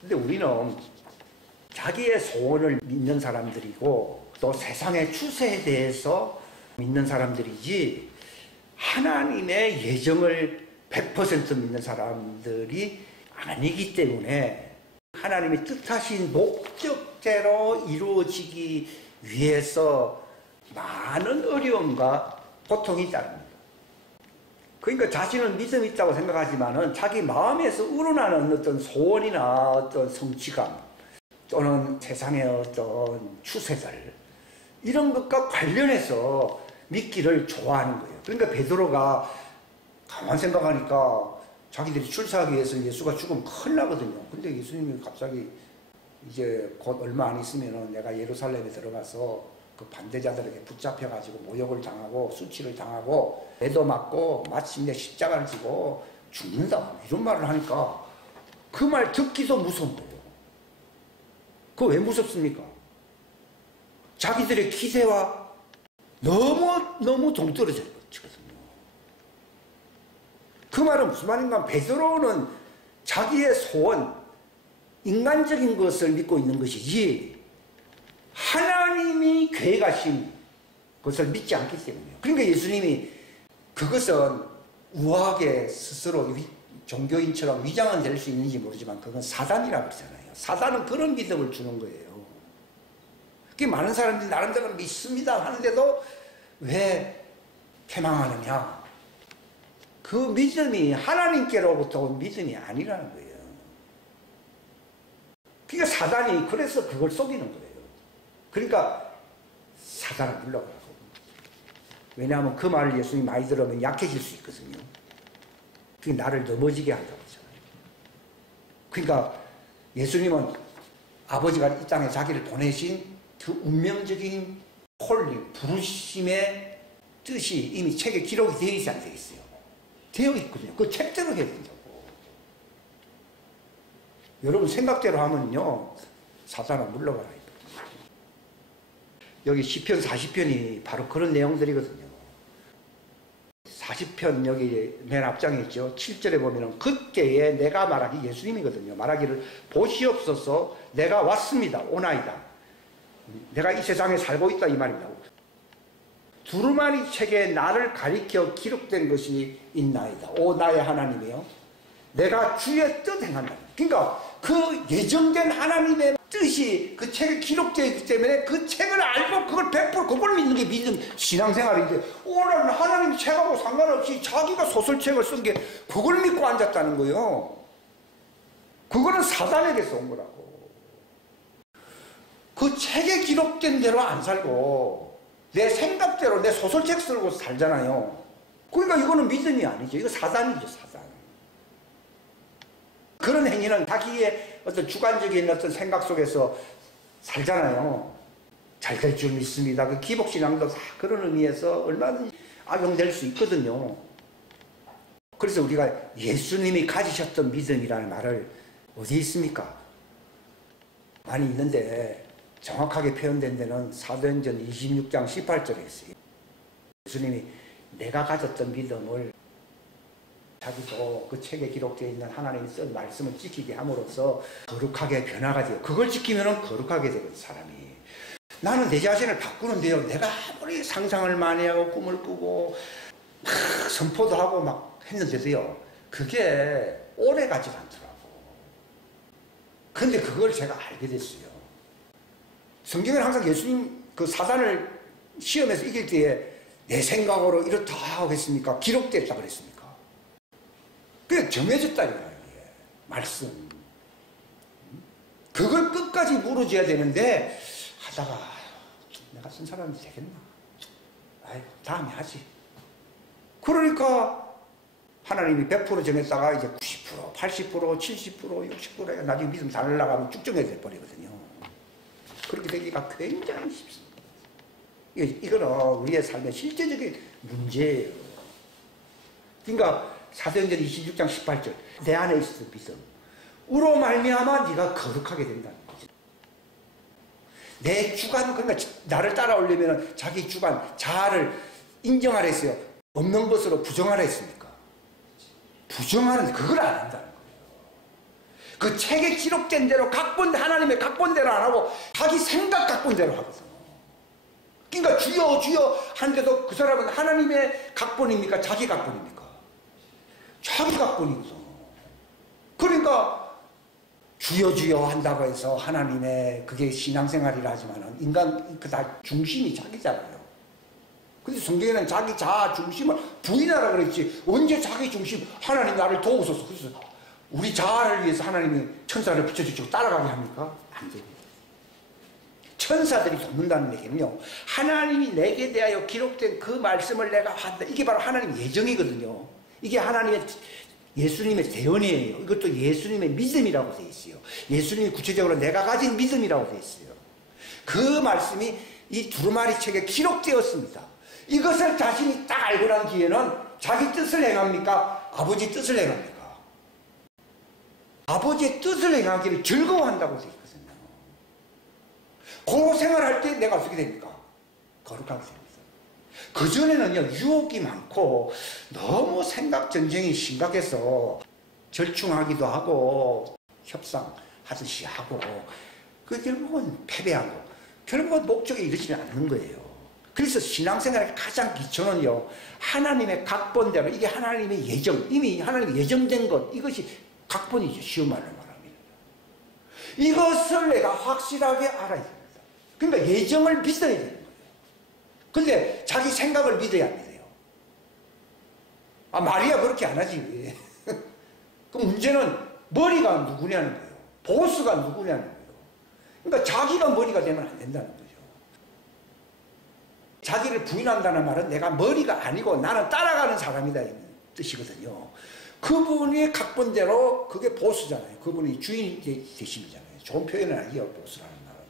근데 우리는 자기의 소원을 믿는 사람들이고 또 세상의 추세에 대해서 믿는 사람들이지 하나님의 예정을 100% 믿는 사람들이 아니기 때문에 하나님이 뜻하신 목적대로 이루어지기 위해서 많은 어려움과 고통이 따릅니다. 그러니까 자신은 믿음이 있다고 생각하지만은 자기 마음에서 우러나는 어떤 소원이나 어떤 성취감 또는 세상의 어떤 추세들 이런 것과 관련해서 믿기를 좋아하는 거예요. 그러니까 베드로가 가만 생각하니까 자기들이 출사하기 위해서 예수가 죽으면 큰일 나거든요. 근데 예수님이 갑자기 이제 곧 얼마 안 있으면은 내가 예루살렘에 들어가서 그 반대자들에게 붙잡혀가지고 모욕을 당하고 수치를 당하고 매도 맞고 마침내 십자가를 지고 죽는다 이런 말을 하니까 그 말 듣기도 무서운 거예요. 그거 왜 무섭습니까? 자기들의 기대와 너무 동떨어져 있거든요. 그 말은 무슨 말인가? 베드로는 자기의 소원, 인간적인 것을 믿고 있는 것이지 하나님이 계획하신 것을 믿지 않기 때문이에요. 그러니까 예수님이 그것은 우아하게 스스로 종교인처럼 위장은 될 수 있는지 모르지만 그건 사단이라고 그러잖아요. 사단은 그런 믿음을 주는 거예요. 그게 많은 사람들이 나름대로 믿습니다 하는데도 왜 패망하느냐? 그 믿음이 하나님께로부터 온 믿음이 아니라는 거예요. 그러니까 사단이 그래서 그걸 속이는 거예요. 그러니까 사단을 물러가라고. 왜냐하면 그 말을 예수님이 많이 들으면 약해질 수 있거든요. 그게 나를 넘어지게 한다고 하잖아요. 그러니까 예수님은 아버지가 이 땅에 자기를 보내신 그 운명적인 콜링, 부르심의 뜻이 이미 책에 기록이 되어 있지 안 되어 있어요? 되어 있거든요. 그 책대로 해야 된다고. 여러분 생각대로 하면요 사단은 물러가라. 여기 시편 40편이 바로 그런 내용들이거든요. 40편 여기 맨 앞장에 있죠. 7절에 보면은 그때에 내가 말하기, 예수님이거든요. 말하기를 보시옵소서 내가 왔습니다. 오나이다. 내가 이 세상에 살고 있다 이 말입니다. 두루마리 책에 나를 가리켜 기록된 것이 있나이다. 오 나의 하나님이요. 내가 주의 뜻 행한다. 그러니까 그 예정된 하나님의 뜻이 그 책에 기록되어 있기 때문에 그 책을 알고 그걸 100% 그걸 믿는 게 믿음 신앙생활인데 오늘 하나님 책하고 상관없이 자기가 소설책을 쓴 게 그걸 믿고 앉았다는 거예요. 그거는 사단에게서 온 거라고. 그 책에 기록된 대로 안 살고 내 생각대로 내 소설책 쓰고 살잖아요. 그러니까 이거는 믿음이 아니죠. 이거 사단이죠, 사단. 그런 행위는 자기의 어떤 주관적인 어떤 생각 속에서 살잖아요. 잘 될 줄 믿습니다. 그 기복신앙도 다 그런 의미에서 얼마든지 악용될 수 있거든요. 그래서 우리가 예수님이 가지셨던 믿음이라는 말을 어디에 있습니까? 많이 있는데 정확하게 표현된 데는 사도행전 26장 18절에 있어요. 예수님이 내가 가졌던 믿음을 자기도 그 책에 기록되어 있는 하나님이 쓴 말씀을 지키게 함으로써 거룩하게 변화가 돼요. 그걸 지키면 거룩하게 되거든요, 사람이. 나는 내 자신을 바꾸는데요. 내가 아무리 상상을 많이 하고 꿈을 꾸고 막 선포도 하고 막 했는데도요. 그게 오래 가지 않더라고. 근데 그걸 제가 알게 됐어요. 성경에는 항상 예수님 그 사단을 시험에서 이길 때에 내 생각으로 이렇다 하겠습니까? 기록됐다 그랬습니까? 그게 정해졌다니까요. 말씀. 그걸 끝까지 물어줘야 되는데 하다가 내가 쓴 사람이 되겠나? 아이고 다음에 하지. 그러니까 하나님이 100% 정했다가 이제 90%, 80%, 70%, 60%가 나중에 믿음 다 날아가면 쭉정해 돼버리거든요. 그렇게 되기가 굉장히 쉽습니다. 이거는 우리의 삶의 실제적인 문제예요. 그러니까 사도행전 26장 18절 내 안에 있어 믿음 우로 말미암아 네가 거룩하게 된다는 거지. 내 주관, 그러니까 나를 따라오려면 자기 주관, 자아를 인정하라 했어요. 없는 것으로 부정하라 했습니까? 부정하는데 그걸 안 한다는 거예요. 그 책에 기록된 대로 하나님의 각본대로 안 하고 자기 생각 각본대로 하거든. 그러니까 주여 주여 하는데도 그 사람은 하나님의 각본입니까? 자기 각본입니까? 자기 각본이거든. 그러니까 주여 주여 한다고 해서 하나님의 그게 신앙생활이라 하지만은 인간 그 다 중심이 자기잖아요. 근데 성경에는 자기 자아 중심을 부인하라 그랬지 언제 자기 중심 하나님 나를 도우소서 그래서 우리 자아를 위해서 하나님이 천사를 붙여주시고 따라가게 합니까? 안 됩니다. 천사들이 돕는다는 얘기는요 하나님이 내게 대하여 기록된 그 말씀을 내가 한다 이게 바로 하나님의 예정이거든요. 이게 하나님의 예수님의 대언이에요. 이것도 예수님의 믿음이라고 되어 있어요. 예수님이 구체적으로 내가 가진 믿음이라고 되어 있어요. 그 말씀이 이 두루마리 책에 기록되었습니다. 이것을 자신이 딱 알고 난 뒤에는 자기 뜻을 행합니까? 아버지 뜻을 행합니까? 아버지의 뜻을 행하기를 즐거워한다고 되어 있거든요. 그 생활할 때 내가 어떻게 됩니까? 거룩하게 됩니다. 그전에는요 유혹이 많고 너무 생각 전쟁이 심각해서 절충하기도 하고 협상하듯이 하고 그 결국은 패배하고 결국은 목적에 이르지 않는 거예요. 그래서 신앙생활의 가장 기초는요 하나님의 각본대로 이게 하나님의 예정 이미 하나님의 예정된 것 이것이 각본이죠. 쉬운 말로 말합니다. 이것을 내가 확실하게 알아야 됩니다. 그러니까 예정을 믿어야 됩니다. 근데 자기 생각을 믿어야 안 믿어요. 아, 마리아 그렇게 안 하지. 그 문제는 머리가 누구냐는 거예요. 보스가 누구냐는 거예요. 그러니까 자기가 머리가 되면 안 된다는 거죠. 자기를 부인한다는 말은 내가 머리가 아니고 나는 따라가는 사람이다 이 뜻이거든요. 그분이 각본대로 그게 보스잖아요. 그분이 주인이 되심이잖아요. 좋은 표현은 아니에요. 보스라는 말은.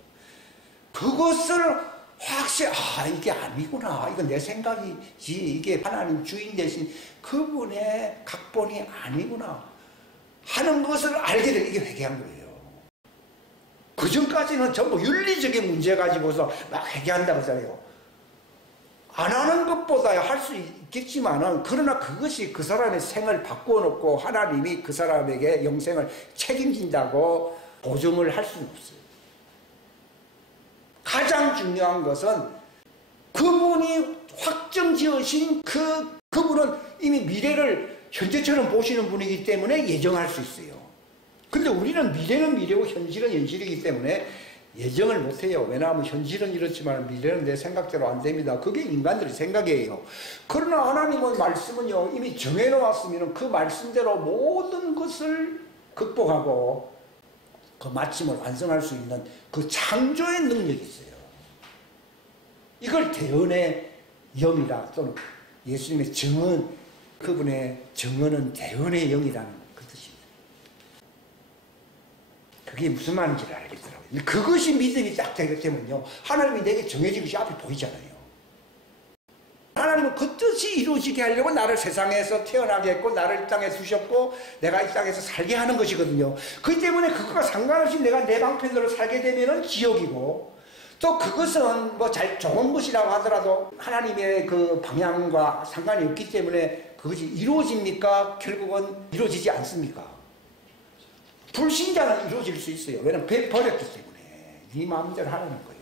그것을 확실히 이게 아니구나. 이건 내 생각이지. 이게 하나님 주인 대신 그분의 각본이 아니구나 하는 것을 알게 되는 이게 회개한 거예요. 그전까지는 전부 윤리적인 문제 가지고서 막 회개한다고 하잖아요. 안 하는 것보다 할 수 있겠지만은 그러나 그것이 그 사람의 생을 바꿔놓고 하나님이 그 사람에게 영생을 책임진다고 보증을 할 수는 없어요. 가장 중요한 것은 그분이 확정 지으신 그분은 이미 미래를 현재처럼 보시는 분이기 때문에 예정할 수 있어요. 근데 우리는 미래는 미래고 현실은 현실이기 때문에 예정을 못해요. 왜냐하면 현실은 이렇지만 미래는 내 생각대로 안 됩니다. 그게 인간들의 생각이에요. 그러나 하나님의 말씀은요 이미 정해놓았으면 그 말씀대로 모든 것을 극복하고 그 마침을 완성할 수 있는 그 창조의 능력이 있어요. 이걸 대언의 영이라 또는 예수님의 정언 그분의 정언은 대언의 영이라는 그 뜻입니다. 그게 무슨 말인지를 알겠더라고요. 그것이 믿음이 딱 되기 때문에요 하나님이 내게 정해진 것이 앞에 보이잖아요. 하나님은 그 뜻이 이루어지게 하려고 나를 세상에서 태어나게 했고 나를 이 땅에 두셨고 내가 이 땅에서 살게 하는 것이거든요. 그렇기 때문에 그것과 상관없이 내가 내 방편대로 살게 되면은 지옥이고 또 그것은 뭐 좋은 것이라고 하더라도 하나님의 그 방향과 상관이 없기 때문에 그것이 이루어집니까? 결국은 이루어지지 않습니까? 불신자는 이루어질 수 있어요. 왜냐하면 버렸기 때문에 네 마음대로 하라는 거예요.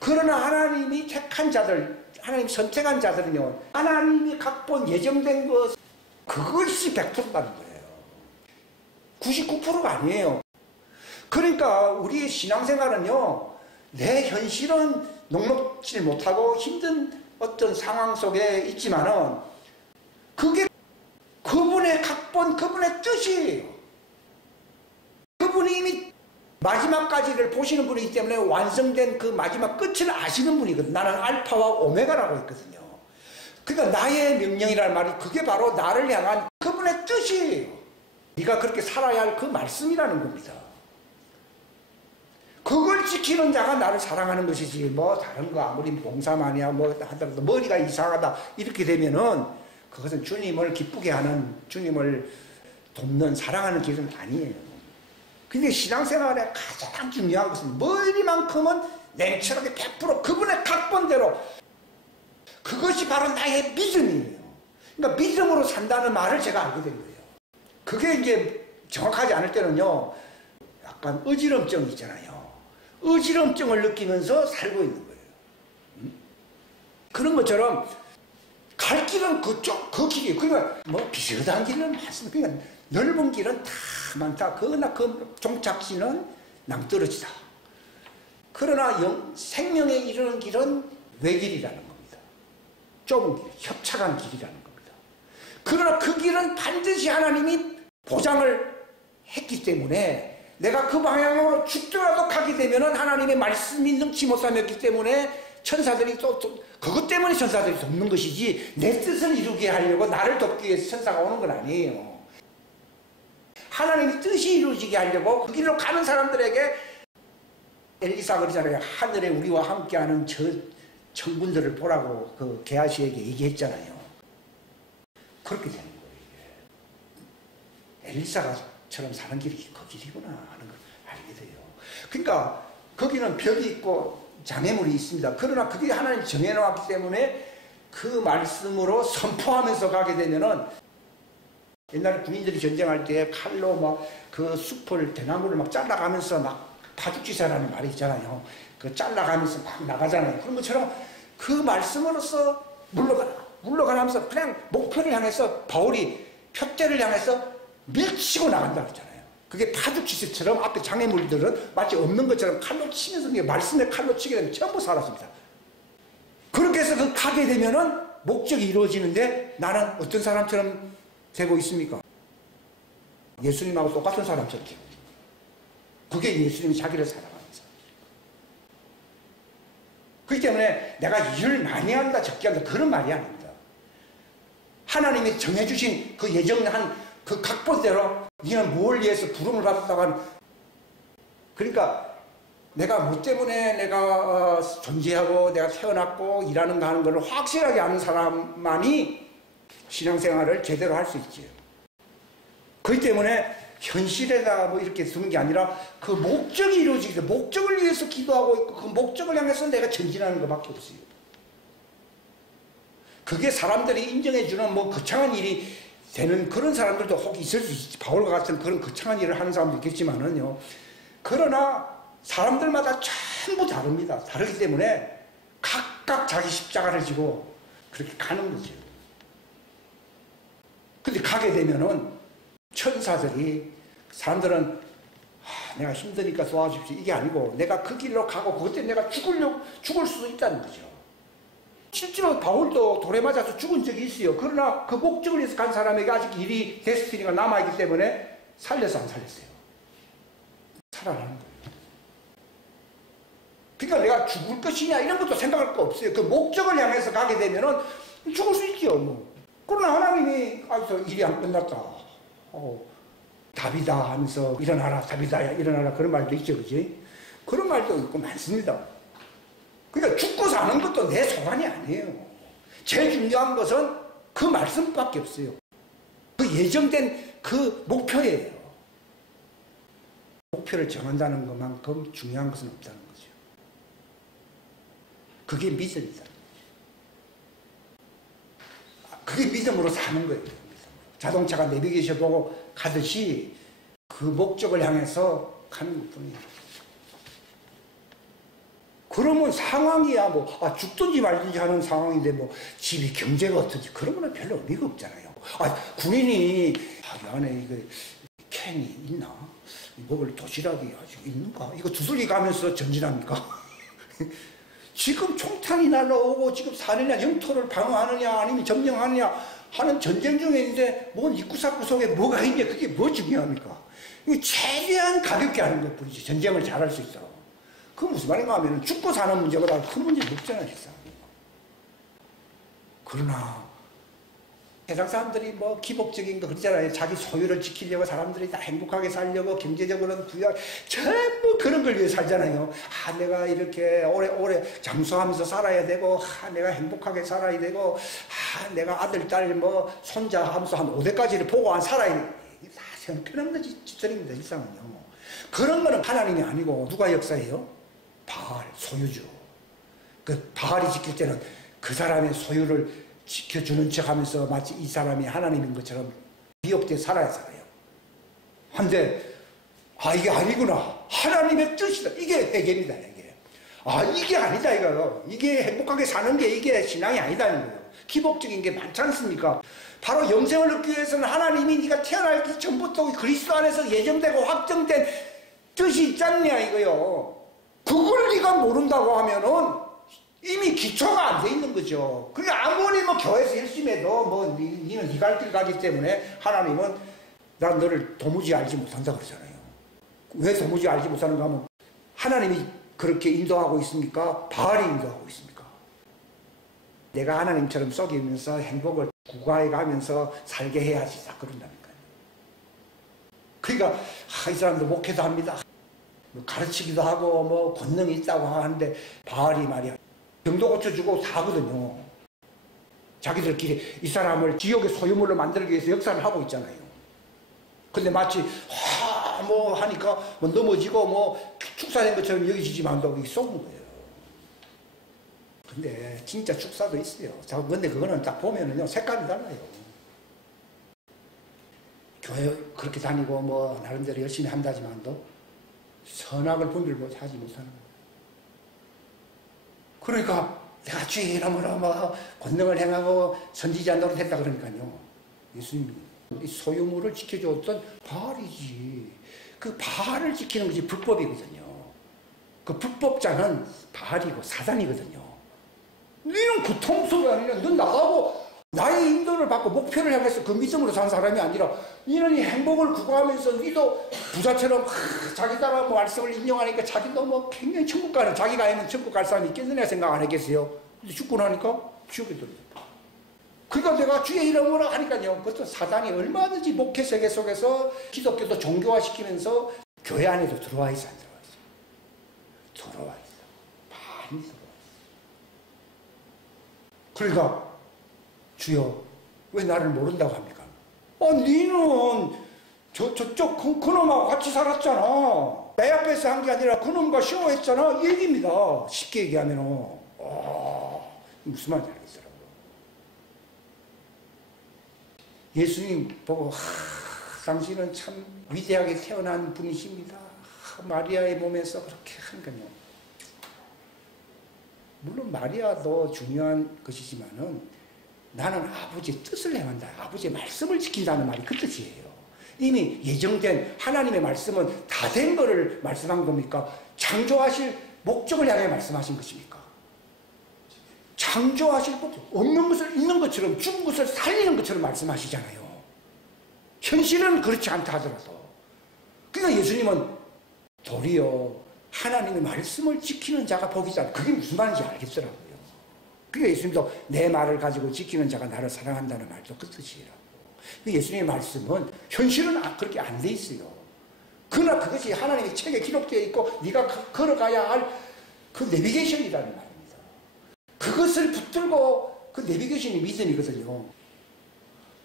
그러나 하나님이 택한 자들 하나님 선택한 자들은요 하나님이 각본 예정된 것 그것이 100%라는 거예요. 99%가 아니에요. 그러니까 우리의 신앙생활은요 내 현실은 녹록지 못하고 힘든 어떤 상황 속에 있지만은 그게 그분의 각본 그분의 뜻이에요. 그분이 이미 마지막까지를 보시는 분이기 때문에 완성된 그 마지막 끝을 아시는 분이거든요. 나는 알파와 오메가라고 했거든요. 그러니까 나의 명령이라는 말이 그게 바로 나를 향한 그분의 뜻이에요. 네가 그렇게 살아야 할 그 말씀이라는 겁니다. 그걸 지키는 자가 나를 사랑하는 것이지 뭐 다른 거 아무리 봉사만이야 뭐 하더라도 머리가 이상하다 이렇게 되면은 그것은 주님을 기쁘게 하는 주님을 돕는 사랑하는 길은 아니에요. 근데 신앙생활에 가장 중요한 것은 머리만큼은 냉철하게 100% 그분의 각본대로 그것이 바로 나의 믿음이에요. 그러니까 믿음으로 산다는 말을 제가 알게 된 거예요. 그게 이제 정확하지 않을 때는요, 약간 어지럼증 있잖아요. 어지럼증을 느끼면서 살고 있는 거예요. 그런 것처럼 갈 길은 그 길이에요. 그러니까 뭐 비슷한 길은 많습니다. 그러니까 넓은 길은 다 많다. 그러나 그 종착지는 낭떠러지다. 그러나 생명에 이르는 길은 외길이라는 겁니다. 좁은 길, 협착한 길이라는 겁니다. 그러나 그 길은 반드시 하나님이 보장을 했기 때문에 내가 그 방향으로 죽더라도 가게 되면 하나님의 말씀이 능치 못하였기 때문에 천사들이 또 그것 때문에 천사들이 돕는 것이지 내 뜻을 이루게 하려고 나를 돕기 위해서 천사가 오는 건 아니에요. 하나님의 뜻이 이루어지게 하려고 그 길로 가는 사람들에게 엘리사가 그러잖아요. 하늘에 우리와 함께하는 저 천군들을 보라고 그 게하시에게 얘기했잖아요. 그렇게 되는 거예요. 엘리사가처럼 사는 길이 그 길이구나 하는 걸 알게 돼요. 그러니까 거기는 벽이 있고 장애물이 있습니다. 그러나 그게 하나님 정해놓았기 때문에 그 말씀으로 선포하면서 가게 되면은 옛날에 군인들이 전쟁할 때 칼로 막 그 숲을 대나무를 막 잘라가면서 막 파죽지세라는 말이 있잖아요. 그 잘라가면서 막 나가잖아요. 그런 것처럼 그 말씀으로서 물러가면서 그냥 목표를 향해서 바울이 표대를 향해서 밀치고 나간다 그랬잖아요. 그게 파죽지세처럼 앞에 장애물들은 마치 없는 것처럼 칼로 치면서 말씀의 칼로 치게 되면 전부 사라집니다. 그렇게 해서 그 가게 되면은 목적이 이루어지는데 나는 어떤 사람처럼 되고 있습니까? 예수님하고 똑같은 사람처럼 되고 있습니다. 그게 예수님이 자기를 사랑하면서. 그렇기 때문에 내가 일을 많이 한다 적게 한다 그런 말이 아닙니다. 하나님이 정해주신 그 예정한 그 각본대로 니는 뭘 위해서 부름을 받았다고 하는, 그러니까 내가 뭐 때문에 내가 존재하고 내가 태어났고 일하는가 하는 걸 확실하게 아는 사람만이 신앙생활을 제대로 할 수 있지요. 그렇기 때문에 현실에다가 뭐 이렇게 두는 게 아니라 그 목적이 이루어지기 때문에 목적을 위해서 기도하고 있고 그 목적을 향해서 내가 전진하는 것밖에 없어요. 그게 사람들이 인정해주는 뭐 거창한 일이 되는 그런 사람들도 혹 있을 수 있지. 바울과 같은 그런 거창한 일을 하는 사람도 있겠지만은요. 그러나 사람들마다 전부 다릅니다. 다르기 때문에 각각 자기 십자가를 지고 그렇게 가는 거죠. 근데 가게 되면은 천사들이 사람들은 내가 힘드니까 도와주십시오 이게 아니고 내가 그 길로 가고 그것 때문에 내가 죽을 수도 있다는 거죠. 실제로 바울도 돌에 맞아서 죽은 적이 있어요. 그러나 그 목적을 위해서 간 사람에게 아직 일이 데스티니가 남아있기 때문에 살려서 안 살렸어요. 살아나는 거예요. 그러니까 내가 죽을 것이냐 이런 것도 생각할 거 없어요. 그 목적을 향해서 가게 되면은 죽을 수 있죠. 뭐. 그러나 하나님이 아직도 일이 안 끝났다. 답이다 하면서 일어나라 답이다 일어나라 그런 말도 있죠. 그지? 그런 말도 있고 많습니다. 그러니까 죽고 사는 것도 내 소관이 아니에요. 제일 중요한 것은 그 말씀밖에 없어요. 그 예정된 그 목표예요. 목표를 정한다는 것만큼 중요한 것은 없다는 거죠. 그게 믿음이다. 그게 믿음으로 사는 거예요. 자동차가 내비게이션 보고 가듯이 그 목적을 향해서 가는 것뿐이에요. 그러면 상황이야 뭐 죽든지 말든지 하는 상황인데 뭐 집이 경제가 어떤지 그런 거는 별로 의미가 없잖아요. 군인이 이 안에 이거 캔이 있나? 먹을 도시락이 아직 있는가? 이거 두들기 가면서 전진합니까? 지금 총탄이 날라오고 지금 사느냐 영토를 방어하느냐 아니면 점령하느냐 하는 전쟁 중에 있는데 뭔 입구사 속에 뭐가 있냐 그게 뭐 중요합니까? 이게 최대한 가볍게 하는 것 뿐이지 전쟁을 잘할 수 있어. 그 무슨 말인가 하면 죽고 사는 문제보다 큰 문제는 없잖아요. 그러나 세상 사람들이 뭐 기복적인 거 그러잖아요. 자기 소유를 지키려고 사람들이 다 행복하게 살려고 경제적으로는 부여 전부 그런 걸 위해 살잖아요. 내가 이렇게 오래 장수하면서 살아야 되고 내가 행복하게 살아야 되고 내가 아들 딸 뭐 손자 하면서 한 5대까지를 보고 살아야 돼. 이게 다 형편없는 짓들입니다. 일상은요. 그런 거는 하나님이 아니고 누가 역사해요? 바알 소유주. 그 바알이 지킬 때는 그 사람의 소유를 지켜주는 척 하면서 마치 이 사람이 하나님인 것처럼 미혹돼 살아요. 한데 이게 아니구나. 하나님의 뜻이다. 이게 회개입니다. 이게 아니다 이거요. 이게 행복하게 사는 게 이게 신앙이 아니다는 거예요. 기복적인 게 많지 않습니까? 바로 영생을 얻기 위해서는 하나님이 네가 태어나기 전부터 그리스도 안에서 예정되고 확정된 뜻이 있지 않냐 이거요. 그걸 네가 모른다고 하면은 이미 기초가 안 돼 있는 거죠. 그러니까 아무리 뭐 교회에서 열심히 해도 뭐 니는 네 갈 길 가기 때문에 하나님은 난 너를 도무지 알지 못한다 그러잖아요. 왜 도무지 알지 못하는가 하면 하나님이 그렇게 인도하고 있습니까? 바알이 인도하고 있습니까? 내가 하나님처럼 속이면서 행복을 구가해 가면서 살게 해야지 다 그런다니까요. 그러니까 이 사람도 목회도 합니다. 뭐 가르치기도 하고 뭐 권능이 있다고 하는데 바알이 말이야 병도 고쳐주고 다 하거든요. 자기들끼리 이 사람을 지옥의 소유물로 만들기 위해서 역사를 하고 있잖아요. 근데 마치 뭐 하니까 뭐 넘어지고 뭐 축사된 것처럼 여기지지만도 이게 속은 거예요. 근데 진짜 축사도 있어요. 근데 그거는 딱 보면은요 색깔이 달라요. 교회 그렇게 다니고 뭐 나름대로 열심히 한다지만도 선악을 분별하지 못하는 거예요. 그러니까 내가 주의 이름으로 뭐 권능을 행하고 선지자 노릇했다 그러니까요. 예수님이 이 소유물을 지켜줬던 바알이지. 그 바알을 지키는 것이 불법이거든요. 그 불법자는 바알이고 사단이거든요. 너는 고통스러워 아니냐. 넌 나가고 나의 인도를 받고 목표를 향해서 그 믿음으로 산 사람이 아니라 너는 이 행복을 구가하면서 너도 부자처럼 자기 따라 뭐 말씀을 인용하니까 자기도 뭐 굉장히 천국 가는 자기가 아니면 천국 갈 사람이 있겠느냐 생각 안 했겠어요. 근데 죽고 나니까 지옥에 들어갔다. 그러니까 내가 주의 이름으로 하니까요. 그것도 사단이 얼마든지 목회 세계 속에서 기독교도 종교화시키면서 교회 안에도 들어와 있어 안 들어와 있어? 들어와 있어. 많이 들어와 있어. 그러니까 주여 왜 나를 모른다고 합니까? 니는 저쪽 그놈하고 같이 살았잖아. 내 앞에서 한 게 아니라 그놈과 쇼했잖아. 이 얘기입니다. 쉽게 얘기하면 무슨 말인지 알겠어요. 예수님 보고 당신은 참 위대하게 태어난 분이십니다. 마리아의 몸에서 그렇게 하니까요. 물론 마리아도 중요한 것이지만은 나는 아버지의 뜻을 행한다. 아버지의 말씀을 지킨다는 말이 그 뜻이에요. 이미 예정된 하나님의 말씀은 다 된 거를 말씀한 겁니까? 창조하실 목적을 향해 말씀하신 것입니까? 창조하실 것, 없는 것을 있는 것처럼 죽은 것을 살리는 것처럼 말씀하시잖아요. 현실은 그렇지 않다 하더라도. 그러니까 예수님은 도리어 하나님의 말씀을 지키는 자가 복이다. 그게 무슨 말인지 알겠더라고요. 그러니까 예수님도 내 말을 가지고 지키는 자가 나를 사랑한다는 말도 그 뜻이라고. 예수님의 말씀은 현실은 그렇게 안 돼 있어요. 그러나 그것이 하나님의 책에 기록되어 있고 네가 걸어가야 할 그 내비게이션이라는 말입니다. 그것을 붙들고 그 내비게이션이 믿음이거든요.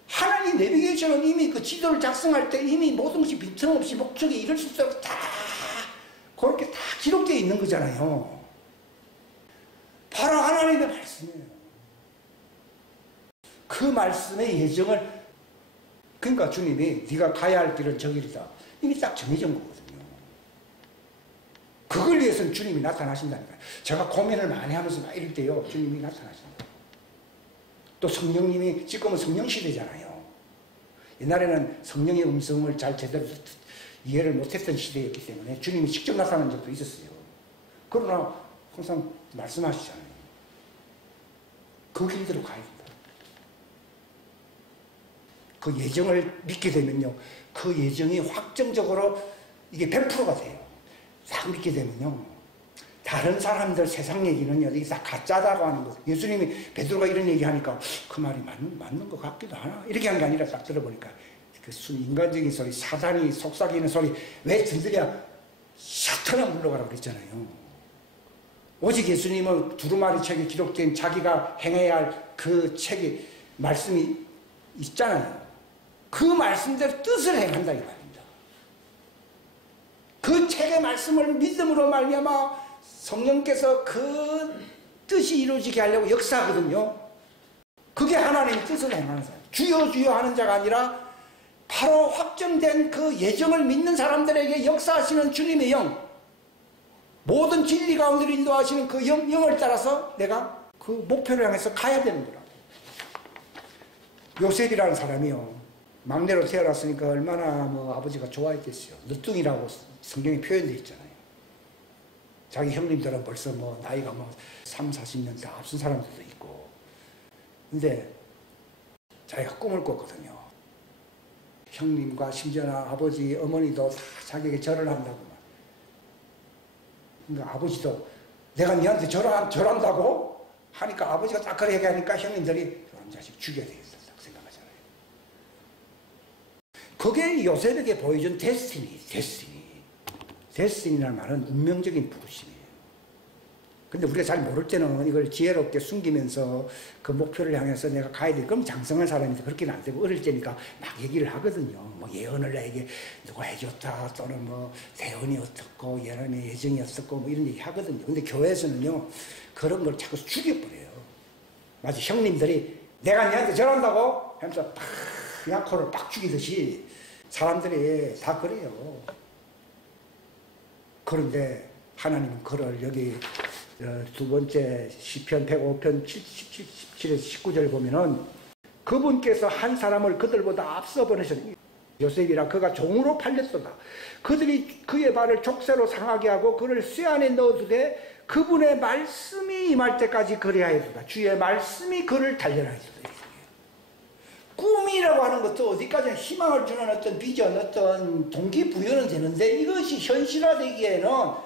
하나님 내비게이션은 이미 그 지도를 작성할 때 이미 모든 것이 빈틈없이 목적에 이를 수 있도록 다 그렇게 다 기록되어 있는 거잖아요. 바로 하나님의 말씀이에요. 그 말씀의 예정을 그러니까 주님이 네가 가야 할 길은 저 길이다. 이미 딱 정해진 거거든요. 그걸 위해서는 주님이 나타나신다니까요. 제가 고민을 많이 하면서 막 이럴 때요. 주님이 나타나신다. 또 성령님이 지금은 성령 시대잖아요. 옛날에는 성령의 음성을 잘 제대로 이해를 못했던 시대였기 때문에 주님이 직접 나타난 적도 있었어요. 그러나 항상 말씀하시잖아요. 그 길대로 가야 된다. 그 예정을 믿게 되면요. 그 예정이 확정적으로 이게 100%가 돼요. 딱 믿게 되면요. 다른 사람들 세상 얘기는요. 이게 다 가짜다고 하는 거. 예수님이 베드로가 이런 얘기하니까 그 말이 맞는 것 같기도 하나. 이렇게 한 게 아니라 딱 들어보니까 그 인간적인 소리, 사단이 속삭이는 소리 왜 들으랴 사탄아 물러가라고 그랬잖아요. 오직 예수님은 두루마리 책에 기록된 자기가 행해야 할 그 책에 말씀이 있잖아요. 그 말씀대로 뜻을 행한다 이 말입니다. 그 책의 말씀을 믿음으로 말미암아 성령께서 그 뜻이 이루어지게 하려고 역사하거든요. 그게 하나님의 뜻을 행하는 사람. 주여 주여 하는 자가 아니라 바로 확정된 그 예정을 믿는 사람들에게 역사하시는 주님의 영, 모든 진리 가운데로 인도하시는 그 영을 따라서 내가 그 목표를 향해서 가야 되는 거라고. 요셉이라는 사람이요, 막내로 태어났으니까 얼마나 아버지가 좋아했겠어요. 늦둥이라고 성경에 표현되어 있잖아요. 자기 형님들은 벌써 나이가 3, 40년 다 앞선 사람들도 있고. 근데 자기가 꿈을 꿨거든요. 형님과 심지어나 아버지, 어머니도 다 자기에게 절을 한다고. 그러니까 아버지도 내가 니한테 절한다고 하니까 아버지가 딱 그렇게 얘기하니까 형님들이 저런 자식 죽여야 되겠다 생각하잖아요. 그게 요셉에게 보여준 데스티니라는 말은 운명적인 부르심이에요. 근데 우리가 잘 모를 때는 이걸 지혜롭게 숨기면서 그 목표를 향해서 내가 가야 돼. 그럼 장성한 사람인데 그렇게는 안 되고, 어릴 때니까 막 얘기를 하거든요. 예언을 나에게 누가 해줬다, 또는 대언이 어떻고 예언의 예정이 어떻고 이런 얘기 하거든요. 근데 교회에서는요, 그런 걸 자꾸 죽여버려요. 마치 형님들이 내가 니한테 절한다고 하면서 팍 약호를 빡 죽이듯이 사람들이 다 그래요. 그런데 하나님은 그를 여기 두 번째 시편 105편 17에서 19절 보면은 그분께서 한 사람을 그들보다 앞서 보내셨니. 요셉이라 그가 종으로 팔렸도다. 그들이 그의 발을 족쇄로 상하게 하고 그를 쇠 안에 넣어두되 그분의 말씀이 임할 때까지 그리하였도다. 주의 말씀이 그를 단련하였도다. 꿈이라고 하는 것도 어디까지나 희망을 주는 어떤 비전, 어떤 동기부여는 되는데 이것이 현실화되기에는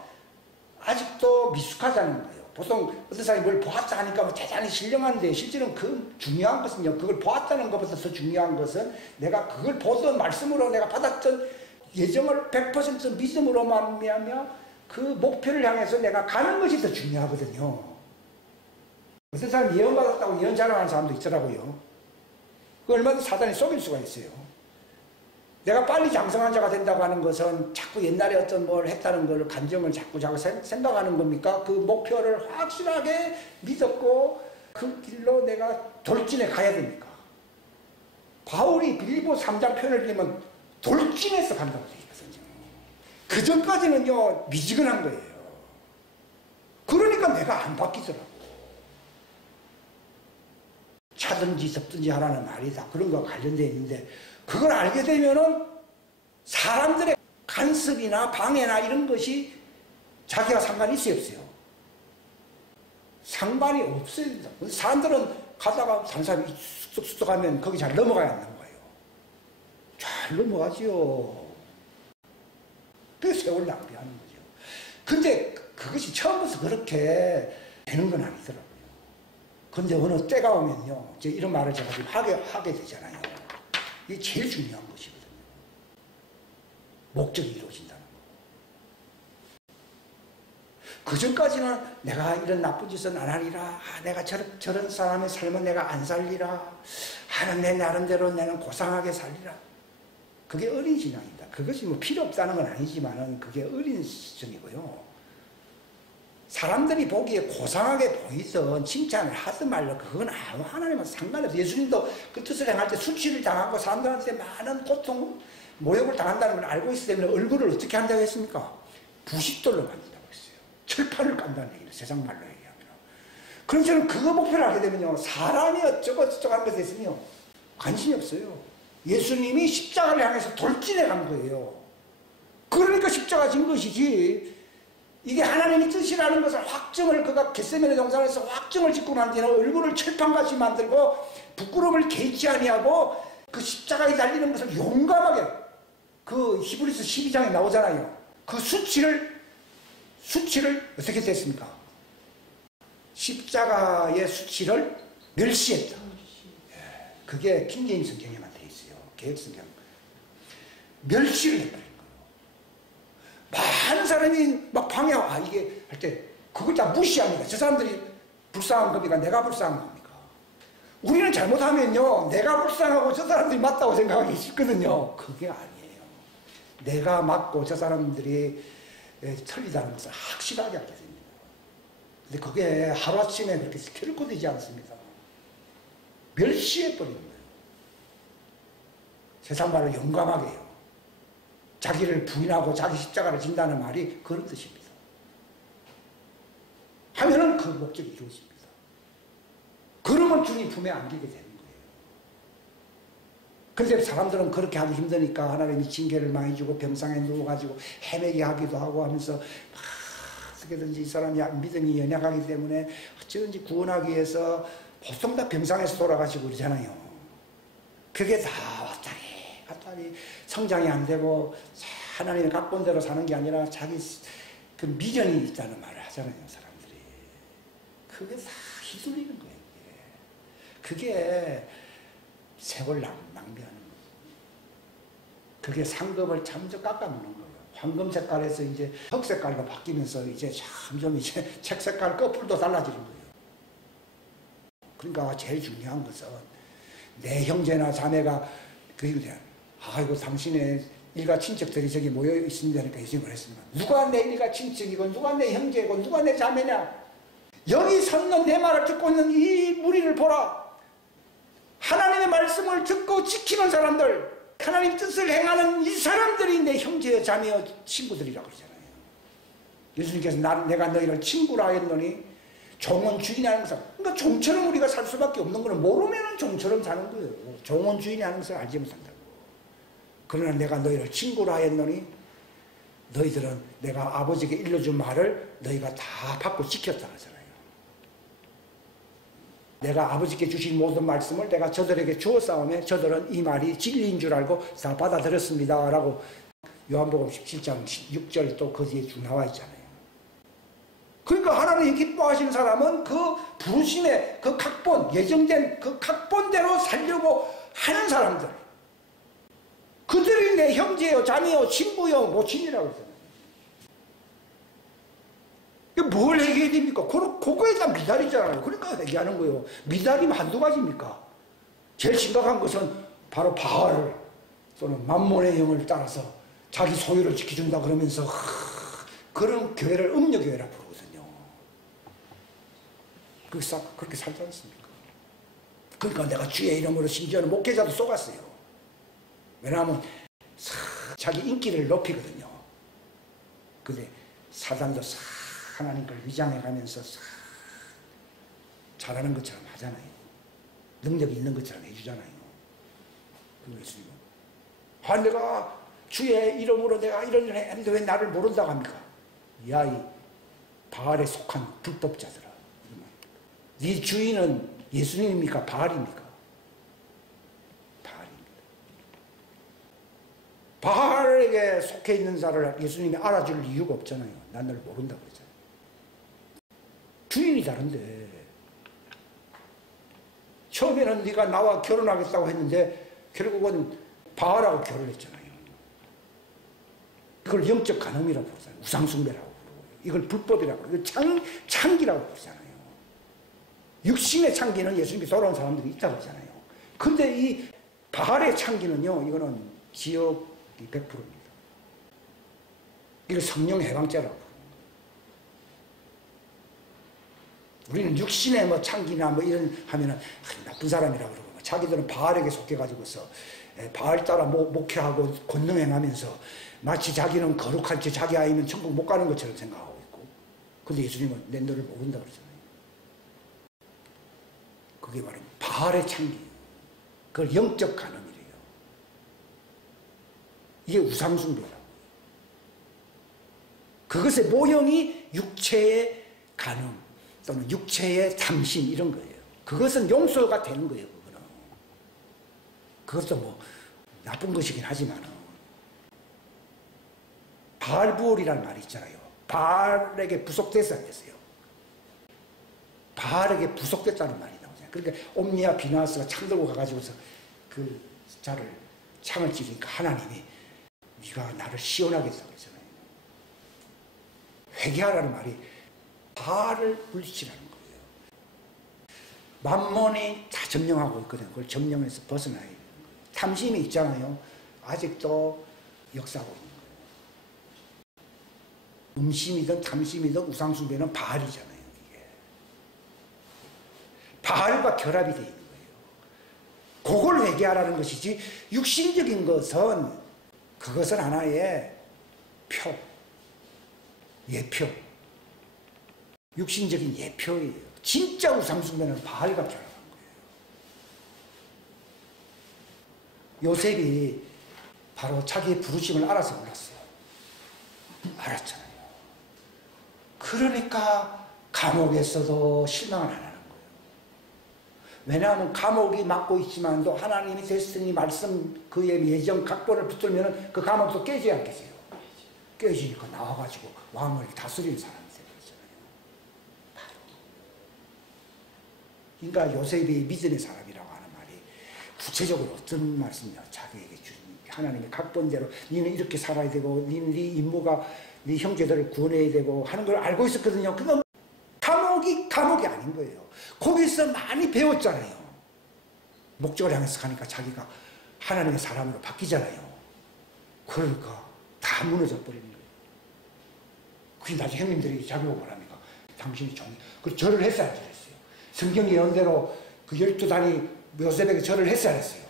아직도 미숙하다는 거예요. 보통 어떤 사람이 뭘 보았다 하니까 대단히 신령한데, 실제로는 그 중요한 것은요, 그걸 보았다는 것보다 더 중요한 것은 내가 그걸 보던 말씀으로 내가 받았던 예정을 100% 믿음으로 말미암아 그 목표를 향해서 내가 가는 것이 더 중요하거든요. 어떤 사람이 예언 받았다고 예언 자랑하는 사람도 있더라고요. 그 얼마든지 사단이 속일 수가 있어요. 내가 빨리 장성한 자가 된다고 하는 것은 자꾸 옛날에 어떤 뭘 했다는 걸 감정을 자꾸 생각하는 겁니까? 그 목표를 확실하게 믿었고 그 길로 내가 돌진해 가야 됩니까? 바울이 빌립보 3장 편을 들면 돌진해서 간다고 되어 있거든요. 그 전까지는요, 미지근한 거예요. 그러니까 내가 안 바뀌더라고. 차든지 덮든지 하라는 말이 다 그런 거와 관련되어 있는데, 그걸 알게 되면은 사람들의 간섭이나 방해나 이런 것이 자기가 상관이 있어요, 없어요? 상관이 없어야 된다. 사람들은 가다가 다른 사람이 쑥쑥 가면 거기 잘 넘어가야 한다는 거예요. 잘 넘어가지요. 그래서 세월 낭비하는 거죠. 근데 그것이 처음부터 그렇게 되는 건 아니더라고요. 근데 어느 때가 오면요, 이제 이런 말을 제가 지금 하게 되잖아요. 이게 제일 중요한 것이거든요. 목적이 이루어진다는 거. 그 전까지는 내가 이런 나쁜 짓은 안 하리라. 내가 저런 사람의 삶은 내가 안 살리라. 하는 내 나름대로 나는 고상하게 살리라. 그게 어린 신앙입니다. 그것이 필요 없다는 건 아니지만은 그게 어린 수준이고요. 사람들이 보기에 고상하게 보이던 칭찬을 하든 말든 그건 아무 하나님은 상관없어요. 예수님도 그 뜻을 행할 때 수치를 당하고 사람들한테 많은 고통, 모욕을 당한다는 걸 알고 있기 때문에 얼굴을 어떻게 한다고 했습니까? 부싯돌로 만든다고 했어요. 철판을 깐다는 얘기를 세상 말로 얘기하면. 그럼 저는 그거 목표를 하게 되면요, 사람이 어쩌고 저쩌고 하는 것에 있으면 관심이 없어요. 예수님이 십자가를 향해서 돌진해 간 거예요. 그러니까 십자가 진 것이지, 이게 하나님의 뜻이라는 것을 확정을, 그가 겟세마네 동산에서 확정을 짓고 난 뒤에는 얼굴을 철판같이 만들고 부끄러움을 개의치 아니하고 그 십자가에 달리는 것을 용감하게, 그 히브리서 12장에 나오잖아요. 그 수치를 어떻게 됐습니까? 십자가의 수치를 멸시했다. 그게 킹제임스 성경에만 돼 있어요. 개혁성경. 멸시를 해버린 많은 사람이 막 방해하고, 이게 할 때 그걸 다 무시합니다. 저 사람들이 불쌍한 겁니까? 내가 불쌍한 겁니까? 우리는 잘못하면요, 내가 불쌍하고 저 사람들이 맞다고 생각하기 쉽거든요. 그게 아니에요. 내가 맞고 저 사람들이 틀리다는 것을 확실하게 알게 됩니다. 근데 그게 하루아침에 그렇게 결코 되지 않습니다. 멸시해버리는 거예요. 세상 말로 용감하게 해요. 자기를 부인하고 자기 십자가를 진다는 말이 그런 뜻입니다. 하면은 그 목적이 이루어집니다. 그러면 주님 품에 안기게 되는 거예요. 그런데 사람들은 그렇게 하기 힘드니까 하나님이 징계를 많이 주고 병상에 누워가지고 헤매게 하기도 하고 하면서 어떻게든지 이 사람이 믿음이 연약하기 때문에 어쩌든지 구원하기 위해서 보통 다 병상에서 돌아가시고 그러잖아요. 그게 다 왔다리 성장이 안 되고 하나님의 각본대로 사는 게 아니라 자기 그 미련이 있다는 말을 하잖아요, 사람들이. 그게 다 휘둘리는 거예요. 그게 세월 낭비하는 거예요. 그게 상급을 점점 깎아먹는 거예요. 황금 색깔에서 이제 흑 색깔로 바뀌면서 이제 점점 이제 책 색깔 거풀도 달라지는 거예요. 그러니까 제일 중요한 것은 내 형제나 자매가 아이고 당신의 일가 친척들이 저기 모여 있습니다니까 예수님이 그랬습니다. 누가 내 일가 친척이고 누가 내 형제고 누가 내 자매냐? 여기 섰는 내 말을 듣고 있는 이 무리를 보라. 하나님의 말씀을 듣고 지키는 사람들, 하나님 뜻을 행하는 이 사람들이 내 형제여 자매여 친구들이라고 그러잖아요. 예수님께서 내가 너희를 친구라 했노니 종은 주인이 하는 것을, 그러니까 종처럼 우리가 살 수밖에 없는 거는 모르면 종처럼 사는 거예요. 종은 주인이 하는 것을 알지 못한다고. 그러나 내가 너희를 친구라 했노니 너희들은 내가 아버지께 일러준 말을 너희가 다 받고 지켰다 하잖아요. 내가 아버지께 주신 모든 말씀을 내가 저들에게 주었사오매 저들은 이 말이 진리인 줄 알고 다 받아들였습니다 라고 요한복음 17장 6절 또 그 뒤에 쭉 나와 있잖아요. 그러니까 하나님이 기뻐하시는 사람은 그 부르심의 그 각본, 예정된 그 각본대로 살려고 하는 사람들, 그들이 내 형제요 자매요 친구요 모친이라고 그러잖아요. 뭘 얘기해야 됩니까? 그거에 다 미달이잖아요. 그러니까 얘기하는 거예요. 미달이면 한두 가지입니까? 제일 심각한 것은 바로 바알 또는 만몬의 영을 따라서 자기 소유를 지켜준다 그러면서 그런 교회를 음녀교회라 부르거든요. 그렇게 살지 않습니까? 그러니까 내가 주의 이름으로 심지어는 목회자도 쏘갔어요. 왜냐하면 자기 인기를 높이거든요. 근데 사단도 하나님 걸 위장해가면서 잘하는 것처럼 하잖아요. 능력이 있는 것처럼 해주잖아요. 그래서 내가 주의 이름으로 내가 이런 일 했는데 왜 나를 모른다고 합니까? 야, 이 바알에 속한 불법자들아. 네 주인은 예수님입니까? 바알입니까? 바알입니다. 바알에게 속해 있는 자를 예수님이 알아줄 이유가 없잖아요. 난 널 모른다고 그러잖아요. 주인이 다른데 처음에는 네가 나와 결혼하겠다고 했는데 결국은 바알하고 결혼했잖아요. 이걸 영적 간음이라고 부르잖아요. 우상숭배라고 부르고 이걸 불법이라고 부르고 창기라고 부르잖아요. 육신의 창기는 예수님께 돌아온 사람들이 있다고 하잖아요. 근데 이 바알의 창기는요, 이거는 지역이 100%입니다. 이걸 성령 해방죄라고 부르는 거예요. 우리는 육신의 뭐 창기나 뭐 이런 하면은 나쁜 사람이라고 그러고, 자기들은 바알에게 속해가지고서 바알 따라 목회하고 권능행하면서 마치 자기는 거룩할지 자기 아이면 천국 못 가는 것처럼 생각하고 있고, 근데 예수님은 내 너를 모른다 그러잖아요. 그게 바로 바알의 창기예요. 그걸 영적 간음이래요. 이게 우상숭배라고. 그것의 모형이 육체의 간음 또는 육체의 탐심 이런 거예요. 그것은 용서가 되는 거예요. 그것도 뭐 나쁜 것이긴 하지만 바알부올이라는 말이 있잖아요. 바알에게 부속돼서 안 됐어요. 바알에게 부속됐다는 말이 나오잖아요. 그러니까 옴니아 비나스가 창 들고 가가지고서 그 자를 창을 찌르니까 하나님이 네가 나를 시원하게 했다고 그러잖아요. 회개하라는 말이 바알을 물리치라는 거예요. 만몬이 다 점령하고 있거든요. 그걸 점령해서 벗어나야 돼요. 탐심이 있잖아요. 아직도 역사하고 있는 거예요. 음심이든 탐심이든 우상숭배는 바알이잖아요. 이게 바알과 결합이 되어 있는 거예요. 그걸 회개하라는 것이지, 육신적인 것은 그것은 하나의 표, 예표, 육신적인 예표예요. 진짜 우상숭배는 바알밖에 안 하는 거예요. 요셉이 바로 자기의 부르심을 알아서 몰랐어요. 알았잖아요. 그러니까 감옥에서도 실망을 안 하는 거예요. 왜냐하면 감옥이 막고 있지만도 하나님이 데스티니 말씀 그의 예정 각본을 붙들면 그 감옥도 깨지지 않겠어요. 깨지니까 나와가지고 왕을 다스리는 사람이 되거든요. 그러니까 요셉이 믿음의 사람이라고 하는 말이 구체적으로 어떤 말씀이냐. 자기에게 주신 하나님의 각본대로 너는 이렇게 살아야 되고 네 임무가 네 형제들을 구원해야 되고 하는 걸 알고 있었거든요. 그건 감옥이 아닌 거예요. 거기서 많이 배웠잖아요. 목적을 향해서 가니까 자기가 하나님의 사람으로 바뀌잖아요. 그러니까 다 무너져 버리는 거예요. 그게 나중에 형님들이 자기보고 뭐랍니까? 당신이 종이 그 절을 했어야 안 했어요. 성경 예언대로 그 12단이 요셉에게 절을 했어야 했어요.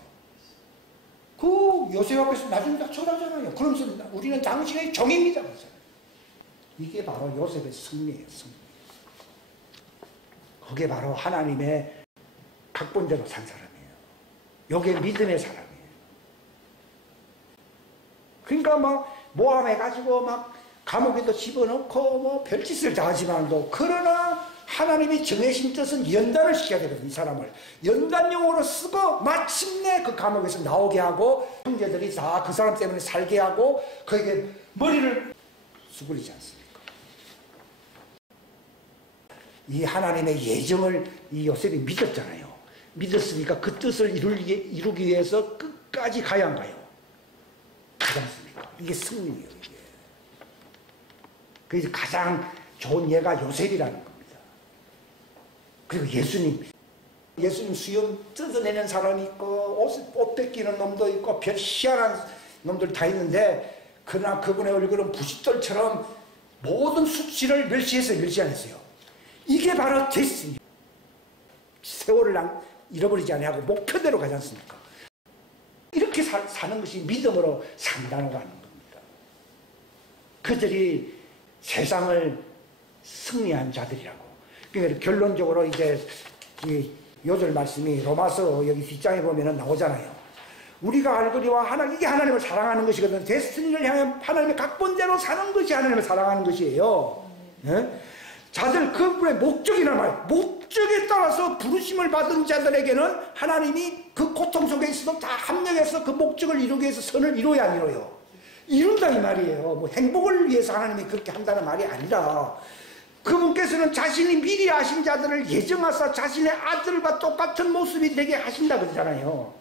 그 요셉 앞에서 나중에 다 절하잖아요. 그러면서 우리는 당신의 종입니다. 이게 바로 요셉의 승리예요. 승리. 그게 바로 하나님의 각본대로 산 사람이에요. 요게 믿음의 사람이에요. 그러니까 막 모함해가지고 막 감옥에도 집어넣고 뭐 별짓을 다 하지만도, 그러나 하나님이 정해신 뜻은 연단을 시켜야 되거든요. 이 사람을 연단용으로 쓰고 마침내 그 감옥에서 나오게 하고 형제들이 다 그 사람 때문에 살게 하고 그에게 머리를 수그리지 않습니까? 이 하나님의 예정을 이 요셉이 믿었잖아요. 믿었으니까 그 뜻을 이루기 위해서 끝까지 가야 안 가요? 가지 않습니까? 이게 승리예요. 이게. 그래서 가장 좋은 예가 요셉이라는 겁니다. 그리고 예수님 수염 뜯어내는 사람이 있고 옷 뺏기는 놈도 있고 별 희한한 놈들 다 있는데, 그러나 그분의 얼굴은 부싯돌처럼 모든 수치를 멸시해서 멸시 안 했어요. 이게 바로 데스티니. 세월을 잃어버리지 아니하고 목표대로 가지 않습니까? 이렇게 사는 것이 믿음으로 산다고 하는 겁니다. 그들이 세상을 승리한 자들이라고. 그러니까 결론적으로 이제 이 요절 말씀이 로마서 여기 뒷장에 보면은 나오잖아요. 우리가 알거니와 이게 하나님을 사랑하는 것이거든. 데스티니를 향해 하나님의 각본대로 사는 것이 하나님을 사랑하는 것이에요. 네? 자들 그분의 목적이란 말, 목적에 따라서 부르심을 받은 자들에게는 하나님이 그 고통 속에 있어도 다 합력해서 그 목적을 이루기 위해서 선을 이루어야 안 이루어요? 이룬다 이 말이에요. 뭐 행복을 위해서 하나님이 그렇게 한다는 말이 아니라, 그분께서는 자신이 미리 아신 자들을 예정하사 자신의 아들과 똑같은 모습이 되게 하신다 그러잖아요.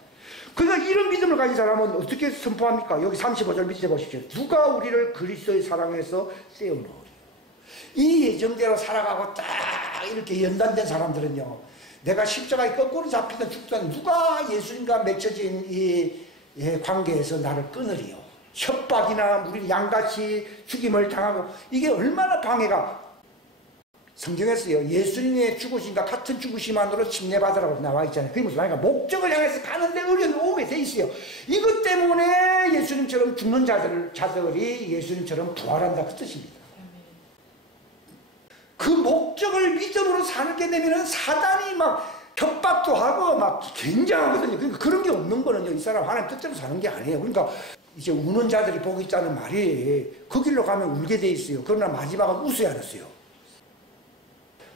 그러니까 이런 믿음을 가진 사람은 어떻게 선포합니까? 여기 35절 밑에 보십시오. 누가 우리를 그리스도의 사랑에서 떼어놓으리요. 이 예정대로 살아가고 딱 이렇게 연단된 사람들은요, 내가 십자가에 거꾸로 잡히든 죽든 누가 예수님과 맺혀진 이 관계에서 나를 끊으리요. 협박이나 우리 양같이 죽임을 당하고, 이게 얼마나 방해가. 성경에서요, 예수님의 죽으심과 같은 죽으심만으로 침례받으라고 나와 있잖아요. 그게 무슨 말인가? 목적을 향해서 가는데 어려움이 오게 돼 있어요. 이것 때문에 예수님처럼 죽는 자들이 예수님처럼 부활한다 그 뜻입니다. 그 목적을 믿음으로 살게 되면은 사단이 막 협박도 하고 막 굉장하거든요. 그러니까 그런 게 없는 거는요, 이 사람 하나님 뜻대로 사는 게 아니에요. 그러니까 이제 우는 자들이 복이 있다는 말이 그 길로 가면 울게 돼 있어요. 그러나 마지막은 웃어야 했어요.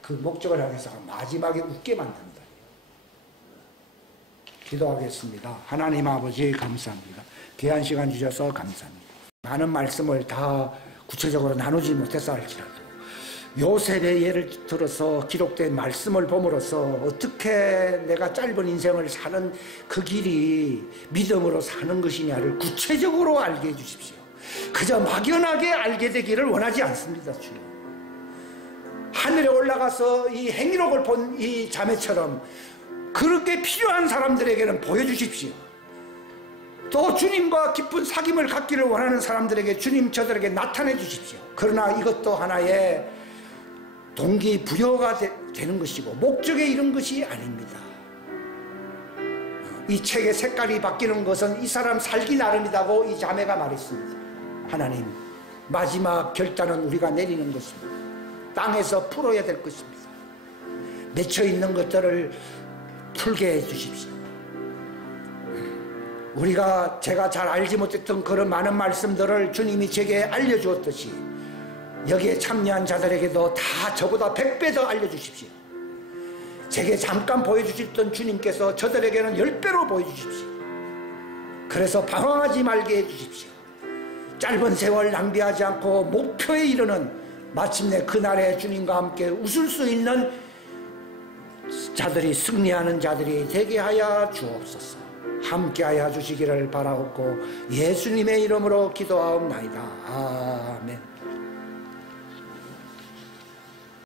그 목적을 향해서 마지막에 웃게 만든다. 기도하겠습니다. 하나님 아버지 감사합니다. 귀한 시간 주셔서 감사합니다. 많은 말씀을 다 구체적으로 나누지 못해서 할지라도 요셉의 예를 들어서 기록된 말씀을 봄으로써 어떻게 내가 짧은 인생을 사는 그 길이 믿음으로 사는 것이냐를 구체적으로 알게 해주십시오. 그저 막연하게 알게 되기를 원하지 않습니다. 주님, 하늘에 올라가서 이 행위록을 본 이 자매처럼 그렇게 필요한 사람들에게는 보여주십시오. 또 주님과 깊은 사귐을 갖기를 원하는 사람들에게 주님 저들에게 나타내 주십시오. 그러나 이것도 하나의 동기부여가 되는 것이고 목적에 이른 것이 아닙니다. 이 책의 색깔이 바뀌는 것은 이 사람 살기 나름이라고 이 자매가 말했습니다. 하나님, 마지막 결단은 우리가 내리는 것입니다. 땅에서 풀어야 될 것입니다. 맺혀 있는 것들을 풀게 해 주십시오. 제가 잘 알지 못했던 그런 많은 말씀들을 주님이 제게 알려주었듯이 여기에 참여한 자들에게도 다 저보다 100배 더 알려주십시오. 제게 잠깐 보여주셨던 주님께서 저들에게는 10배로 보여주십시오. 그래서 방황하지 말게 해주십시오. 짧은 세월 낭비하지 않고 목표에 이르는 마침내 그날에 주님과 함께 웃을 수 있는 자들이, 승리하는 자들이 되게 하여 주옵소서. 함께하여 주시기를 바라옵고 예수님의 이름으로 기도하옵나이다. 아멘.